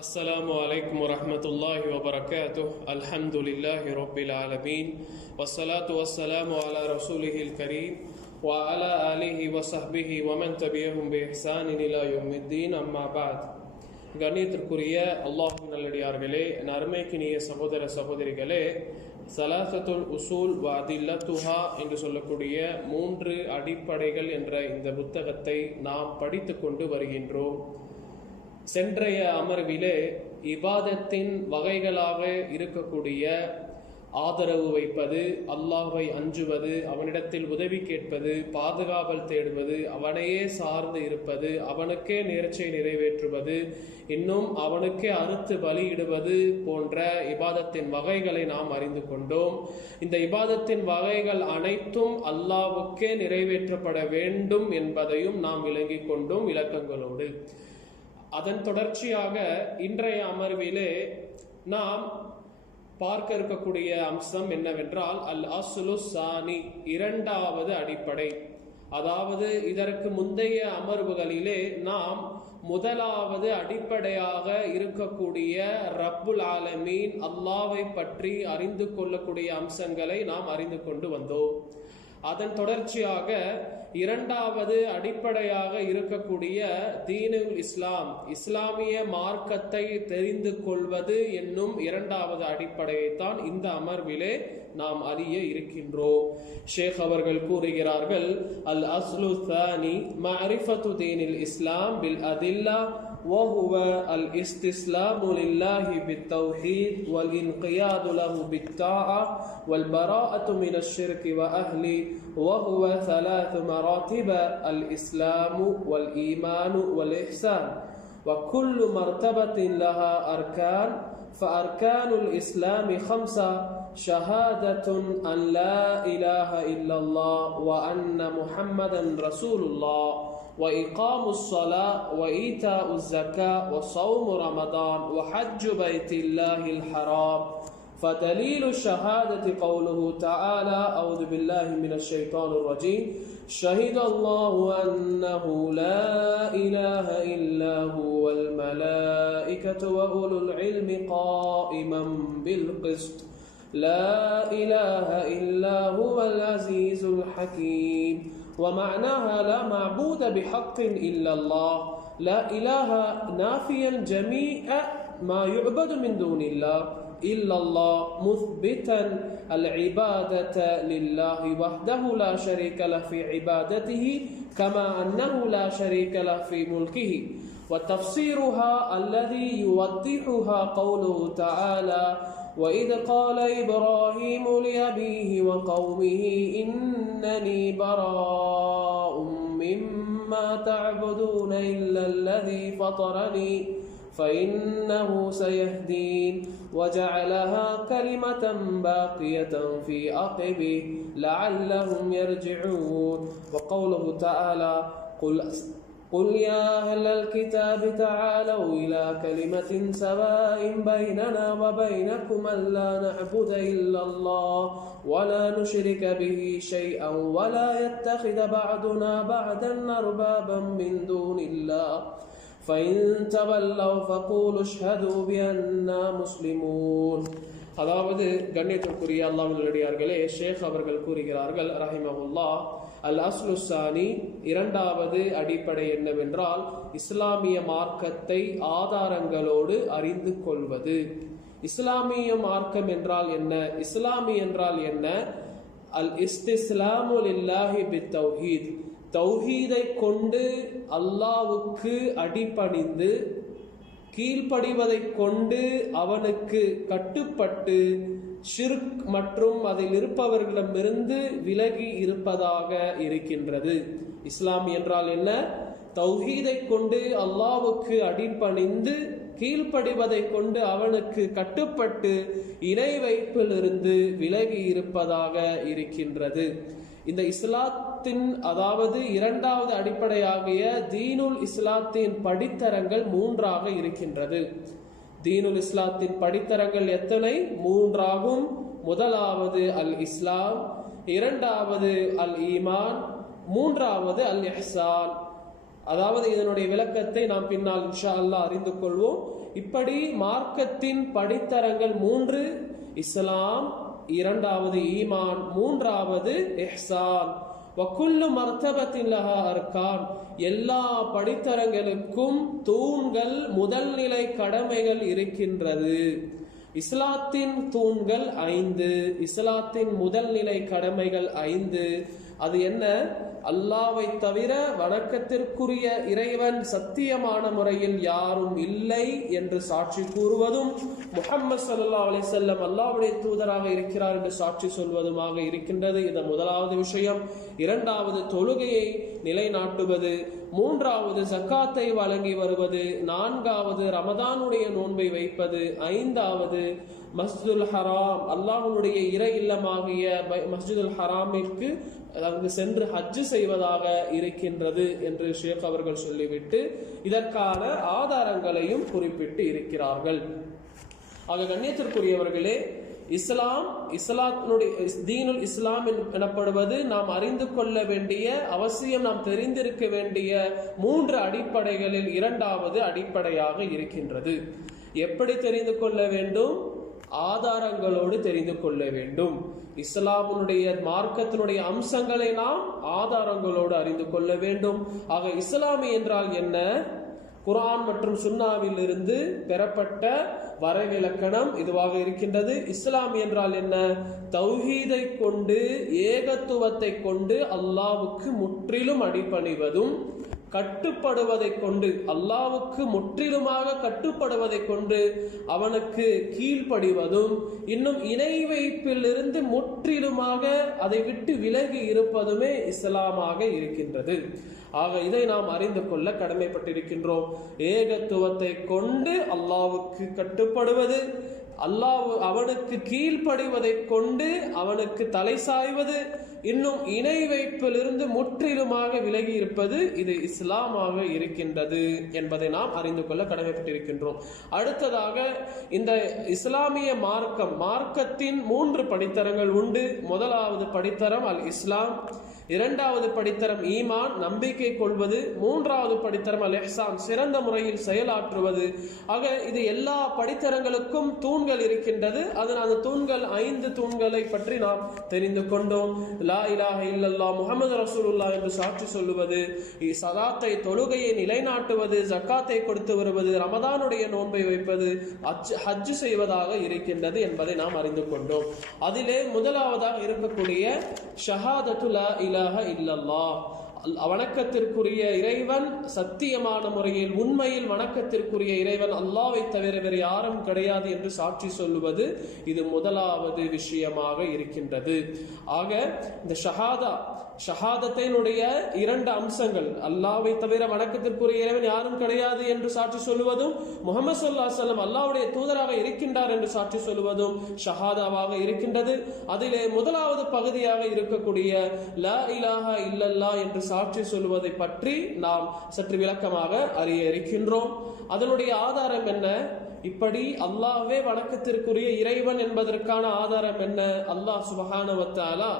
அஸ்ஸலாமு அலைக்கும் வரஹ்மத்துல்லாஹி வபரகாத்துஹ். அல்ஹம்துலில்லாஹி ரப்பில் ஆலமீன். வஸ்ஸலாத்து வஸ்ஸலாமு அலா ரசூலிஹில் கரீம் வ அலா ஆலிஹி வ ஸஹ்பிஹி வ மன் தபியஹும் பி இஹ்சானின் இலா யௌமித்தீன். அம்மா பஅத். கண்ணியத்திற்குரிய அல்லாஹ்வின் நல்லடியார்களே, அருமைக்கினிய சகோதர சகோதரிகளே, ஸலாஸத்துல் உஸூல் வ அதில்லத்துஹா என்று சொல்லக்கூடிய 3 அடிப்படைகள் என்ற இந்த புத்தகத்தை நாம் படித்து கொண்டு வருகின்றோம். சென்றைய அமர்விலே இபாதத்தின் வகைகளாக இருக்கக்கூடிய ஆதரவு வைப்பது, அல்லாஹ்வை அஞ்சுவது, அவனிடத்தில் உதவி கேட்பது, பாதுகாவல் தேடுவது, அவனையே சார்ந்து இருப்பது, அவனுக்கே நேர்ச்சை நிறைவேற்றுவது, இன்னும் அவனுக்கே அறுத்து பலியிடுவது போன்ற இபாதத்தின் வகைகளை நாம் அறிந்து கொண்டோம். இந்த இபாதத்தின் வகைகள் அனைத்தும் அல்லாஹ்வுக்கே நிறைவேற்றப்பட வேண்டும் என்பதையும் நாம் விளங்கிக் கொண்டோம் விளக்கங்களோடு. அதன் தொடர்ச்சியாக இன்றைய அமர்விலே நாம் பார்க்க இருக்கக்கூடிய அம்சம் என்னவென்றால் அல் அஸ்லு சானி, இரண்டாவது அடிப்படை. அதாவது இதற்கு முந்தைய அமர்வுகளிலே நாம் முதலாவது அடிப்படையாக இருக்கக்கூடிய ரப்புல் ஆலமீன் அல்லாஹ்வை பற்றி அறிந்து கொள்ளக்கூடிய அம்சங்களை நாம் அறிந்து கொண்டு வந்தோம். அதன் தொடர்ச்சியாக இரண்டாவது அடிப்படையாக இருக்கக்கூடிய தீனுல் இஸ்லாம், இஸ்லாமிய மார்க்கத்தை தெரிந்து கொள்வது என்னும் இரண்டாவது அடிப்படையைத்தான் இந்த அமர்விலே நாம் அறிய இருக்கின்றோம். ஷேக் அவர்கள் கூறுகிறார்கள், அல் அஸ்லு தானி மஅரிஃபத்து தீனில் இஸ்லாம் பில் அதில்லா وهو الاستسلام لله بالتوحيد والانقياد له بالطاعة والبراءة من الشرك وأهله، وهو 3 مراتب: الإسلام والإيمان والإحسان، وكل مرتبة لها أركان، فأركان الإسلام 5: شهادة أن لا إله إلا الله وأن محمدا رسول الله، وإقام الصلاة، وإيتاء الزكاة، وصوم رمضان، وحج بيت الله الحرام. فدليل الشهادة قوله تعالى: أعوذ بالله من الشيطان الرجيم، شهد الله أنه لا إله إلا هو والملائكة وأولو العلم قائما بالقسط، لا إله إلا هو العزيز الحكيم. ومعناها لا معبود بحق إلا الله، لا إله نافيا جميع ما يعبد من دون الله إلا الله، مثبتا العبادة لله وحده لا شريك له في عبادته كما أنه لا شريك له في ملكه. وتفسيرها الذي يوضحها قوله تعالى: وإذ قال إبراهيم لأبيه وقومه إنني براء مما تعبدون إلا الذي فطرني فإنه سيهدين، وجعلها كلمة باقية في عقبه لعلهم يرجعون. وقوله تعالى: قل يا أهل الكتاب تعالوا إلى كلمة سواء بيننا وبينكم ألا نعبد إلا الله ولا نشرك به شيئا ولا يتخذ بعضنا بعضا أربابا من دون الله فإن تولوا فقولوا اشهدوا بأننا مسلمون. அதாவது கண்ணியத்திற்குரிய அல்லாஹ்வின் நல்லடியார்களே, ஷேக் அவர்கள் கூறுகிறார்கள் ரஹிமஹுல்லாஹ், அல் அஸ்லு சானி, இரண்டாவது அடிப்படை என்னவென்றால் இஸ்லாமிய மார்க்கத்தை ஆதாரங்களோடு அறிந்து கொள்வது. இஸ்லாமிய மார்க்கம் என்றால் என்ன? இஸ்லாமி என்றால் என்ன? அல் இஸ்திஸ்லாமு லில்லாஹி பித்தௌஹீத், தௌஹீதை கொண்டு அல்லாஹ்வுக்கு அடிபணிந்து கீழ்ப்படிவதை கொண்டு அவனுக்கு கட்டுப்பட்டு ஷிர்க் மற்றும் அதில் இருப்பவர்களிடமிருந்து விலகி இருப்பதாக இருக்கின்றது. இஸ்லாம் என்றால் என்ன? தௌஹீதை கொண்டு அல்லாஹ்வுக்கு அடிபணிந்து கீழ்ப்படிவதை கொண்டு அவனுக்கு கட்டுப்பட்டு இணை வைப்பிலிருந்து விலகி இருப்பதாக இருக்கின்றது. இந்த இஸ்லாத்தின், அதாவது இரண்டாவது அடிப்படையாகிய தீனுல் இஸ்லாத்தின் படித்தரங்கள் 3ஆக இருக்கின்றது. தீனுல் இஸ்லாத்தின் படித்தரங்கள் எத்தனை? 3ஆகும். முதலாவது அல் இஸ்லாம், இரண்டாவது அல் ஈமான், மூன்றாவது அல் இஹ்சான். அதாவது இதனுடைய விளக்கத்தை நாம் பின்னால் இன்ஷா அல்லாஹ் அறிந்து கொள்வோம். இப்படி மார்க்கத்தின் படித்தரங்கள் 3: இஸ்லாம், 2வது ஈமான், 3வது இஹ்சான். வக்குல்லு மர்தபத்தின் லஹா அர்கான். எல்லா படித்தரங்களுக்கும் தூண்கள், முதல் நிலை கடமைகள் இருக்கின்றது. இஸ்லாத்தின் தூண்கள் 5, இஸ்லாத்தின் முதல் நிலை கடமைகள் 5. அது என்ன? அல்லாஹ்வை தவிர வணக்கத்திற்குரிய இறைவன் சத்தியமான முறையில் யாரும் இல்லை என்று சாட்சி கூறுவதும், முஹம்மது ஸல்லல்லாஹு அலைஹி வஸல்லம் அல்லாஹ்வுடைய தூதராக இருக்கிறார் என்று சாட்சி சொல்வதுமாக இருக்கின்றது. இது முதலாவது விஷயம். 2வது தொழுகையை நிலைநாட்டுவது, 3வது ஜக்காத்தை வழங்கி வருவது, 4வது ரமதானுடைய நோன்பை வைப்பது, 5வது மஸ்ஜிதுல் ஹராம், அல்லாஹ்வுடைய இறை இல்லமாகிய மஸ்ஜிதுல் ஹராமிற்கு அங்கு சென்று ஹஜ் செய்வதாக இருக்கின்றது என்று ஷேக் அவர்கள் சொல்லிவிட்டு இதற்கான ஆதாரங்களையும் குறிப்பிட்டு இருக்கிறார்கள். ஆக கண்ணியத்திற்குரியவர்களே, இஸ்லாத்தினுடைய தீனுல் இஸ்லாம் எனப்படுவது நாம் அறிந்து கொள்ள வேண்டிய அவசியம், நாம் தெரிந்திருக்க வேண்டிய 3 அடிப்படைகளில் 2வது அடிப்படையாக இருக்கின்றது. எப்படி தெரிந்து கொள்ள வேண்டும்? ஆதாரங்களோடு தெரிந்து கொள்ள வேண்டும். இஸ்லாமுடைய மார்க்கத்தினுடைய அம்சங்களை நாம் ஆதாரங்களோடு அறிந்து கொள்ள வேண்டும். ஆக இஸ்லாமி என்றால் என்ன? குர்ஆன் மற்றும் சுன்னாவில் இருந்து பெறப்பட்ட வரைவிலக்கணம் இதுவாக இருக்கின்றது. இஸ்லாம் என்றால் என்ன? தௌஹீதை கொண்டு, ஏகத்துவத்தை கொண்டு அல்லாஹ்வுக்கு முற்றிலும் அடிபணிவதும், கட்டுப்படுவதை கொண்டு, அல்லாஹ்வுக்கு முற்றிலுமாக கட்டுப்படுவதை கொண்டு அவனுக்கு கீழ்ப்படிவதும், இன்னும் இணை வைப்பில் இருந்து முற்றிலுமாக அதை விட்டு விலகி இருப்பதுமே இஸ்லாமாக இருக்கின்றது. ஆக இதை நாம் அறிந்து கொள்ள கடமைப்பட்டிருக்கின்றோம். ஏகத்துவத்தை கொண்டு அல்லாஹ்வுக்கு கட்டுப்படுவது, அவனுக்கு கீழ்ப்படிவதை கொண்டு அவனுக்கு தலை சாய்வது, இன்னும் இணை வைப்பிலிருந்து முற்றிலுமாக விலகி இருப்பது, இது இஸ்லாமாக இருக்கின்றது என்பதை நாம் அறிந்து கொள்ள கடமைப்பட்டிருக்கின்றோம். அடுத்ததாக இந்த இஸ்லாமிய மார்க்கத்தின் 3 படித்தரங்கள் உண்டு. முதலாவது படித்தரம் அல் இஸ்லாம், 2வது படித்தரம் ஈமான், நம்பிக்கை கொள்வது, 3வது படித்தரம் அல் இஹ்சான், சிறந்த முறையில் செயலாற்றுவது. ஆக இது எல்லா படித்தரங்களுக்கும் தூண்கள் இருக்கின்றது. அந்த தூண்கள் 5 தூண்களை பற்றி நாம் தெரிந்து கொண்டோம். லா இலாஹ இல்லல்லாஹ் முஹம்மது ரசூலுல்லாஹ் என்று சாட்சி சொல்லுவது, ஸலாத்தை தொழுகையை நிலைநாட்டுவது, ஜக்காத்தை கொடுத்து வருவது, ரமதானுடைய நோன்பை வைப்பது, ஹஜ் செய்வதாக இருக்கின்றது என்பதை நாம் அறிந்து கொண்டோம். அதிலே முதலாவதாக இருக்கக்கூடிய ஷஹாதத்து லா இலாஹ இல்லல்லாஹ், வணக்கத்திற்குரிய இறைவன் சத்தியமான முறையில், உண்மையில் வணக்கத்திற்குரிய இறைவன் அல்லாஹ்வை தவிர வேறு யாரும் கிடையாது என்று சாட்சி சொல்லுவது, இது முதலாவது விஷயமாக இருக்கின்றது. ஆக இந்த ஷஹாதத்தினுடைய 2 அம்சங்கள், அல்லாஹ்வை தவிர வணக்கத்திற்குரிய இறைவன் யாரும் கிடையாது என்று சாட்சி சொல்லுவதும், முஹம்மது ஸல்லல்லாஹு அலைஹி வஸல்லம் அல்லாஹ்வுடைய தூதராக இருக்கின்றார் என்று சாட்சி சொல்லுவதும் ஷஹாதாவாக இருக்கின்றது. அதிலே முதலாவது பகுதியாக இருக்கக்கூடிய லா இலாஹ இல்லல்லாஹ் என்று சாட்சி சொல்வதை பற்றி நாம் சற்று விளக்கமாக அறிய இருக்கின்றோம். அதனுடைய ஆதாரம் என்ன? இப்படி அல்லாஹ்வே வணக்கத்திற்குரிய இறைவன் என்பதற்கான ஆதாரம் என்ன? அல்லாஹ் சுப்ஹானஹு வ தஆலா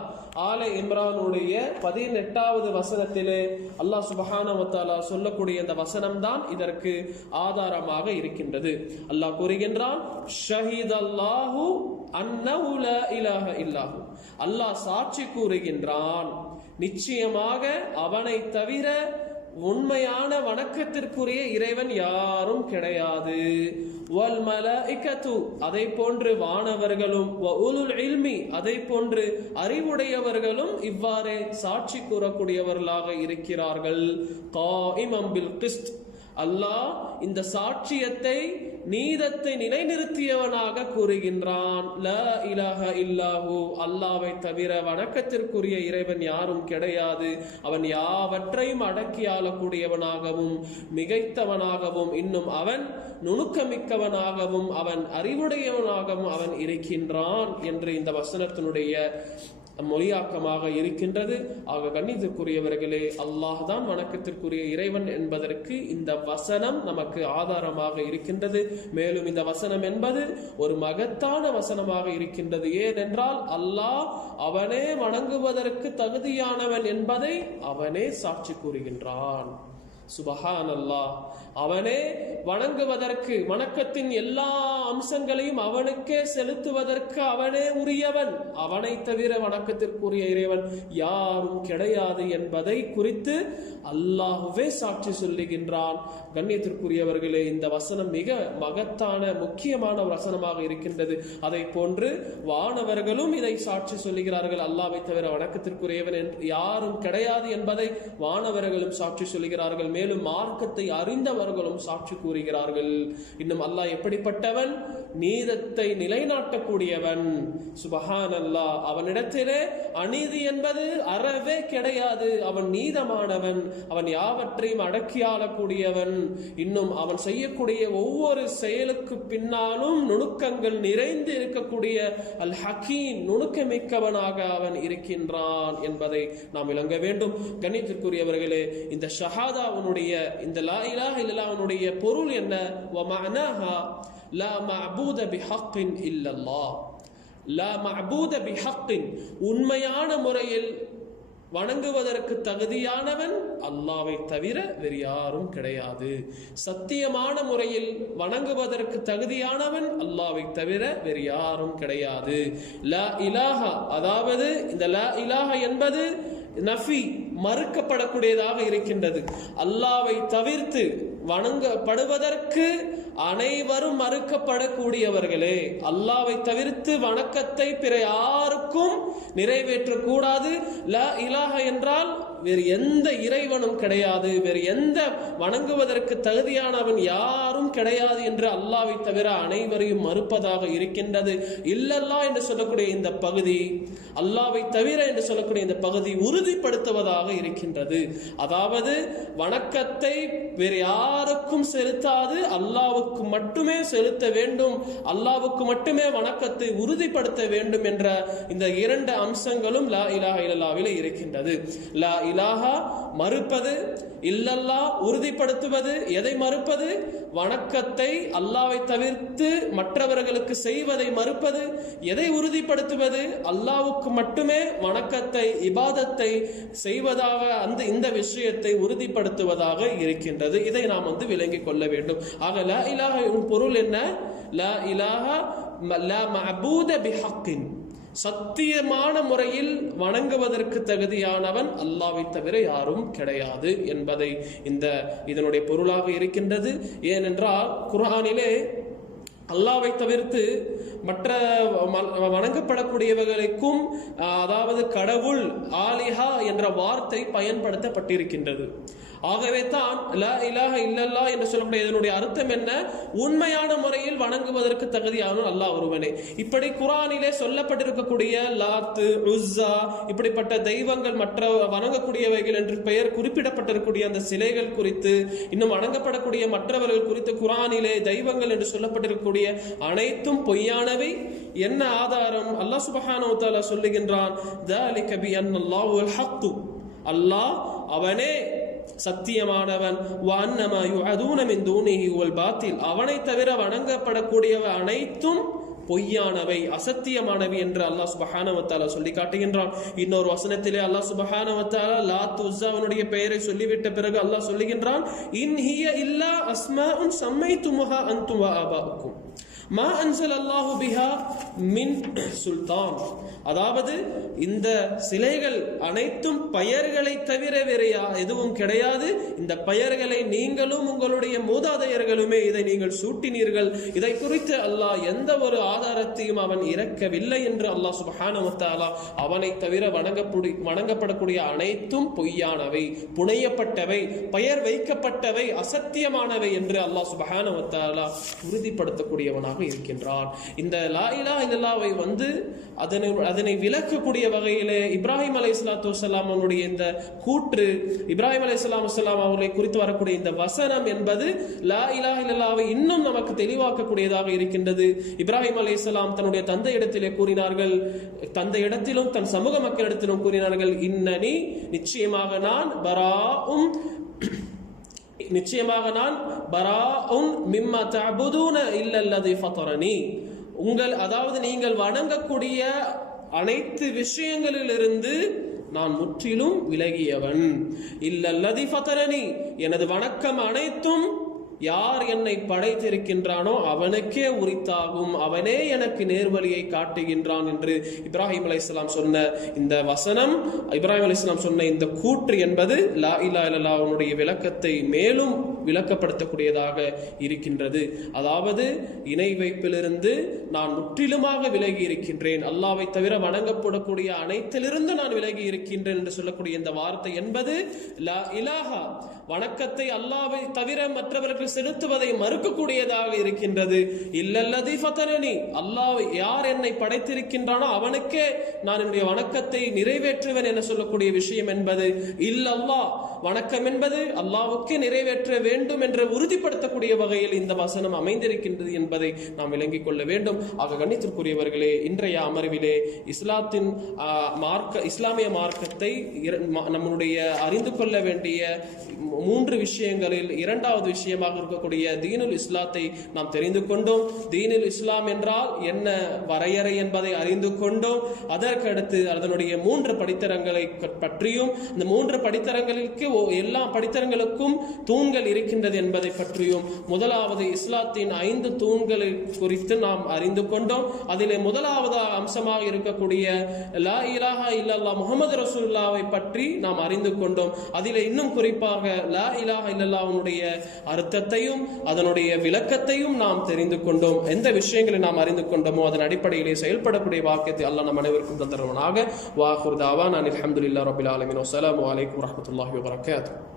ஆல இம்ரானுடைய 18வது வசனத்திலே அல்லாஹ் சுப்ஹானஹு வ தஆலா சொல்லக்கூடிய இந்த வசனம் தான் இதற்கு ஆதாரமாக இருக்கின்றது. அல்லாஹ் கூறுகின்றான், ஷஹீதல்லாஹு அன்னஹு லா இலாஹ இல்லாஹு, அல்லாஹ் சாட்சி கூறுகின்றான், நிச்சயமாக அவனை தவிர உண்மையான வணக்கத்திற்குரிய இறைவன் யாரும் கிடையாது. வல் மலாயிகத்து, அதை போன்று வானவர்களும், வ உலுல் இல்மி, அதை போன்று அறிவுடையவர்களும் இவ்வாறே சாட்சி கூறக்கூடியவர்களாக இருக்கிறார்கள். காயிமம் பில் கிஸ்த், அல்லாஹ் இந்த சாட்சியத்தை, நீதத்தை நிலைநிறுத்தியவனாக கூறுகின்றான். லா இலாஹ இல்லாஹு, அல்லாஹ்வை தவிர வணக்கத்திற்குரிய இறைவன் யாரும் கிடையாது. அவன் யாவற்றையும் அடக்கி ஆளக்கூடியவனாகவும் மிகைத்தவனாகவும், இன்னும் அவன் நுணுக்கமிக்கவனாகவும் அவன் அறிவுடையவனாகவும் அவன் இருக்கின்றான் என்று இந்த வசனத்தினுடைய மொழியாக்கமாக இருக்கின்றது. ஆக கண்ணியத்திற்குரியவர்களே, அல்லாஹ் தான் வணக்கத்திற்குரிய இறைவன் என்பதற்கு இந்த வசனம் நமக்கு ஆதாரமாக இருக்கின்றது. மேலும் இந்த வசனம் என்பது ஒரு மகத்தான வசனமாக இருக்கின்றது. ஏனென்றால் அல்லாஹ் அவனே வணங்குவதற்கு தகுதியானவன் என்பதை அவனே சாட்சி கூறுகின்றான். சுபஹானல்லாஹ். அவனே வணங்குவதற்கு, வணக்கத்தின் எல்லா அம்சங்களையும் அவனுக்கே செலுத்துவதற்கு அவனே உரியவன். அவனை தவிர வணக்கத்திற்குரிய இறைவன் யாரும் கிடையாது என்பதை குறித்து அல்லாஹ்வே சாட்சி சொல்லுகின்றான். கண்ணியத்திற்குரியவர்களே, இந்த வசனம் மிக மகத்தான முக்கியமான ஒரு வசனமாக இருக்கின்றது. அதை போன்று வானவர்களும் இதை சாட்சி சொல்லுகிறார்கள். அல்லாஹ்வை தவிர வணக்கத்திற்குரியவன் யாரும் கிடையாது என்பதை வானவர்களும் சாட்சி சொல்லுகிறார்கள். மேலும் மார்க்கத்தை அறிந்தவர்களும் சாட்சி கூறுகிறார்கள். இன்னும் அல்லாஹ் எப்படிப்பட்டவன்? நீதத்தை நிலைநாட்டக்கூடியவன். சுபஹானல்லாஹ். அவனிடத்திலே அநீதி என்பது அறவே கிடையாது. அவன் நீதமானவன். அவன் யாவற்றையும் அடக்கி ஆளக்கூடியவன். இன்னும் அவன் செய்யக்கூடிய ஒவ்வொரு செயலுக்கு பின்னாலும் நுணுக்கங்கள் நிறைந்து இருக்கக்கூடிய அல் ஹக்கீம், நுணுக்கமிக்கவனாக அவன் இருக்கின்றான் என்பதை நாம் விளங்க வேண்டும். கண்ணியத்திற்குரியவர்களே, இந்த ஷஹாதாவுடைய, இந்த லா இலாஹ இல்லல்லாஹ்வுடைய பொருள் என்ன? வ மஅனாஹா லா மஅபூத பிஹக்கின் இல்லல்லாஹ். லா மஅபூத பிஹக்கின், உண்மையான முறையில் வணங்குவதற்கு தகுதியானவன் அல்லாஹ்வை தவிர வேறு யாரும் கிடையாது. சத்தியமான முறையில் வணங்குவதற்கு தகுதியானவன் அல்லாஹ்வை தவிர வேறு யாரும் கிடையாது. லா இலாஹா, அதாவது இந்த லா இலாஹா என்பது நஃபி, மறுக்கப்படக்கூடியதாக இருக்கின்றது. அல்லாஹ்வை தவிர்த்து வணங்கப்படுவதற்கு அனைவரும் மறுக்கப்படக்கூடியவர்களே. அல்லாஹ்வை தவிர்த்து வணக்கத்தை பிற யாருக்கும் நிறைவேற்றக்கூடாது. லா இலாஹா என்றால் வேறு எந்த இறைவனும் கிடையாது, வேறு எந்த வணங்குவதற்கு தகுதியானவன் யாரும் கிடையாது என்று அல்லாஹ்வை தவிர அனைவரையும் மறுப்பதாக இருக்கின்றது. இல்லல்லாஹ் என்று சொல்லக்கூடிய இந்த பகுதி, அல்லாஹ்வை தவிர என்று சொல்லக்கூடிய இந்த பகுதி உறுதிப்படுத்துவதாக இருக்கின்றது. அதாவது வணக்கத்தை வேறு யாருக்கும் செலுத்தாது, அல்லாஹ்வுக்கு மட்டுமே செலுத்த வேண்டும், அல்லாஹ்வுக்கு மட்டுமே வணக்கத்தை உறுதிப்படுத்த வேண்டும் என்ற இந்த இரண்டு அம்சங்களும் லா இலாஹ இல்லல்லாஹ்விலே இருக்கின்றது. லா இலாஹா மறுப்பது, இல்லல்லாஹ் உறுதிப்படுத்துவது. எதை மறுப்பது? வணக்கத்தை அல்லாஹ்வை தவிர்த்து மற்றவர்களுக்கு செய்வதை மறுப்பது. எதை உறுதிப்படுத்துவது? அல்லாஹ்வுக்கு மட்டுமே வணக்கத்தை, இபாதத்தை செய்வதாக இந்த விஷயத்தை உறுதிப்படுத்துவதாக இருக்கின்றது. இதை நாம் விளங்கிக் கொள்ள வேண்டும். ஆக லா இலாஹா பொருள் என்ன? லா இலாஹா லா மஅபூத பிஹக்கின், சத்தியமான முறையில் வணங்குவதற்கு தகுதியானவன் அல்லாஹ்வை தவிர யாரும் கிடையாது என்பதை இதனுடைய பொருளாக இருக்கின்றது. ஏனென்றால் குர்ஆனிலே அல்லாஹ்வை தவிர்த்து மற்ற வணங்கப்படக்கூடியவர்களுக்கும், அதாவது கடவுள், ஆலிஹா என்ற வார்த்தை பயன்படுத்தப்பட்டிருக்கின்றது. ஆகவே தான் லா இலாஹ இல்லல்லாஹ் என்று சொல்லக்கூடிய இதனுடைய அர்த்தம் என்ன? உண்மையான முறையில் வணங்குவதற்கு தகுதியான அல்லாஹ் ஒருவனே. இப்படி குர்ஆனிலே சொல்லப்பட்டிருக்கக்கூடிய லாத்து, உஸ்ஸா இப்படிப்பட்ட தெய்வங்கள், மற்ற வணங்கக்கூடியவைகள் என்று பெயர் குறிப்பிடப்பட்டிருக்கக்கூடிய அந்த சிலைகள் குறித்து, இன்னும் வணங்கப்படக்கூடிய மற்றவர்கள் குறித்து குர்ஆனிலே தெய்வங்கள் என்று சொல்லப்பட்டிருக்கக்கூடிய அனைத்தும் பொய்யானவை. என்ன ஆதாரம்? அல்லாஹ் சுப்ஹானஹு வ தஆலா சொல்லுகின்றான், ذَلِكَ بِأَنَّ اللَّهُ الْحَقُّ, அல்லாஹ் அவனே சத்தியமானவன். وَأَنَّمَا يُعَدُونَ مِن دُونِهِ هُوَ الْبَاطِلُ, அவனை தவிர வணங்கப்படக்கூடியவை அனைத்தும் பொய்யானவை, அசத்தியமானவை என்று அல்லாஹ் சுப்ஹானஹு வ தஆலா சொல்லி காட்டுகின்றான். இன்னொரு வசனத்திலே அல்லாஹ் சுப்ஹானஹு வ தஆலா லாத், உஸ்ஸாவினுடைய பெயரை சொல்லிவிட்ட பிறகு அல்லாஹ் சொல்லுகின்றான், இன் ஹிய இல்லா அஸ்மாஉன் சம்மைதுமுஹா அன்தும் வ ஆபாஉக்கும் மா அன்ஸலல்லாஹு பிஹா மின் சுல்தான். அதாவது இந்த சிலைகள் அனைத்தும் பெயர்களை தவிர வேறு எதுவும் கிடையாது. இந்த பெயர்களை நீங்களும் உங்களுடைய மூதாதையர்களுமே இதை நீங்கள் சூட்டினீர்கள். இதை குறித்து அல்லாஹ் எந்த ஒரு ஆதாரத்தையும் அவன் இறக்கவில்லை என்று அல்லாஹ் சுப்ஹானஹு வ தஆலா அவனை தவிர வணங்கப்படக்கூடிய அனைத்தும் பொய்யானவை, புனையப்பட்டவை, பெயர் வைக்கப்பட்டவை, அசத்தியமானவை என்று அல்லாஹ் சுப்ஹானஹு வ தஆலா உறுதிப்படுத்தக்கூடியவனாக இருக்கின்றான். இந்த லா இலாஹ இல்லல்லாஹ்வை அதனை விளக்கக்கூடிய வகையிலே இப்ராஹிம் அலைஹிஸ்ஸலாத்து வஸ்ஸலாம் அவருடைய இந்த கூற்று, இப்ராஹிம் அலைஹிஸ்ஸலாம் அவர்களை குறித்து வரக்கூடிய இந்த வசனம் என்பது லா இலாஹ இல்லல்லாஹ்வை இன்னும் நமக்கு தெளிவாக்கக்கூடியதாக இருக்கின்றது. இப்ராஹிம் அலைஹிஸ்ஸலாம் தன்னுடைய தந்தை இடத்திலே கூறினார்கள், தந்தை இடத்திலும் தன் சமூக மக்களிடத்திலும் கூறினார்கள், இன்னனி, நிச்சயமாக நான் பராஉன் மிம்மா தஅபுதூன இல்லல்லதி ஃபதரனி, அதாவது நீங்கள் வணங்கக்கூடிய அனைத்து விஷயங்களிலிருந்து நான் முற்றிலும் விலகியவன். இல்லல்லதி ஃபதரனி, எனது வணக்கம் அனைத்தும் யார் என்னை படைத்திருக்கின்றானோ அவனுக்கே உரித்தாகும், அவனே எனக்கு நேர்வழியை காட்டுகின்றான் என்று இப்ராஹிம் அலைஹிஸ்ஸலாம் சொன்ன இந்த வசனம், இப்ராஹிம் அலைஹிஸ்ஸலாம் சொன்ன இந்த கூற்று என்பது லா இலாஹ இல்லல்லாஹ்வுடைய விளக்கத்தை மேலும் விளக்கப்படுத்தக்கூடியதாக இருக்கின்றது. அதாவது இணை வைப்பிலிருந்து நான் முற்றிலுமாக விலகி இருக்கின்றேன், அல்லாஹ்வை தவிர வணங்கப்படக்கூடிய அனைத்திலிருந்து நான் விலகி இருக்கின்றேன் என்று சொல்லக்கூடிய இந்த வார்த்தை என்பது லா இலாஹா, வணக்கத்தை அல்லாஹ்வை தவிர மற்றவர்கள் செலுத்துவதை மறுக்கக்கூடியதாக இருக்கின்றது. இல்லல்லதி ஃபதரனி, அல்லாஹ் யார் என்னை படைத்திருக்கின்றானோ அவனுக்கே நான் என்னுடைய வணக்கத்தை நிறைவேற்றுவேன் என சொல்லக்கூடிய விஷயம் என்பது இல்லல்லாஹ், வணக்கம் என்பது அல்லாஹ்வுக்கே நிறைவேற்ற வேண்டும் என்று உறுதிப்படுத்தக்கூடிய வகையில் இந்த வசனம் அமைந்திருக்கின்றது என்பதை நாம் விளங்கிக் கொள்ள வேண்டும். ஆக கண்ணியத்திற்குரியவர்களே, இன்றைய அமர்விலே இஸ்லாத்தின் இஸ்லாமிய மார்க்கத்தை நம்முடைய அறிந்து கொள்ள வேண்டிய 3 விஷயங்களில் இரண்டாவது விஷயமாக இருக்கக்கூடிய தீனுல் இஸ்லாத்தை நாம் தெரிந்து கொண்டோம். தீனுல் இஸ்லாம் என்றால் என்ன வரையறை என்பதை அறிந்து கொண்டோம். அதற்கடுத்து அதனுடைய 3 படித்தரங்களை பற்றியும், இந்த 3 படித்தரங்களுக்கு எல்லா படித்தரங்களுக்கும் தூண்கள் இருக்கின்றது என்பதை பற்றியும், முதலாவது இஸ்லாத்தின் 5 தூண்களை குறித்து நாம் அறிந்து கொண்டோம். அதிலே முதலாவது அம்சமாக இருக்கக்கூடிய லா இலாஹா இல்லல்லாஹ் முஹம்மது ரசூலுல்லாஹ்வை பற்றி நாம் அறிந்து கொண்டோம். அதிலே இன்னும் குறிப்பாக லா இலாஹா இல்லல்லாஹ்வுடைய அர்த்தத்தையும் அதனுடைய விளக்கத்தையும் நாம் தெரிந்து கொண்டோம். எந்த விஷயங்களை நாம் அறிந்து கொண்டோமோ அதன் அடிப்படையிலே செயல்படக்கூடிய வாக்கியத்தை அல்லாஹ் நம் அனைவருக்கும் தந்தருவனாக. வாஹிர் தாவானா அல்ஹம்துலில்லாஹி ரப்பில் ஆலமீன். வஸ்ஸலாமு அலைக்கும் வரஹ்மத்துல்லாஹி வபரகாத்துஹு.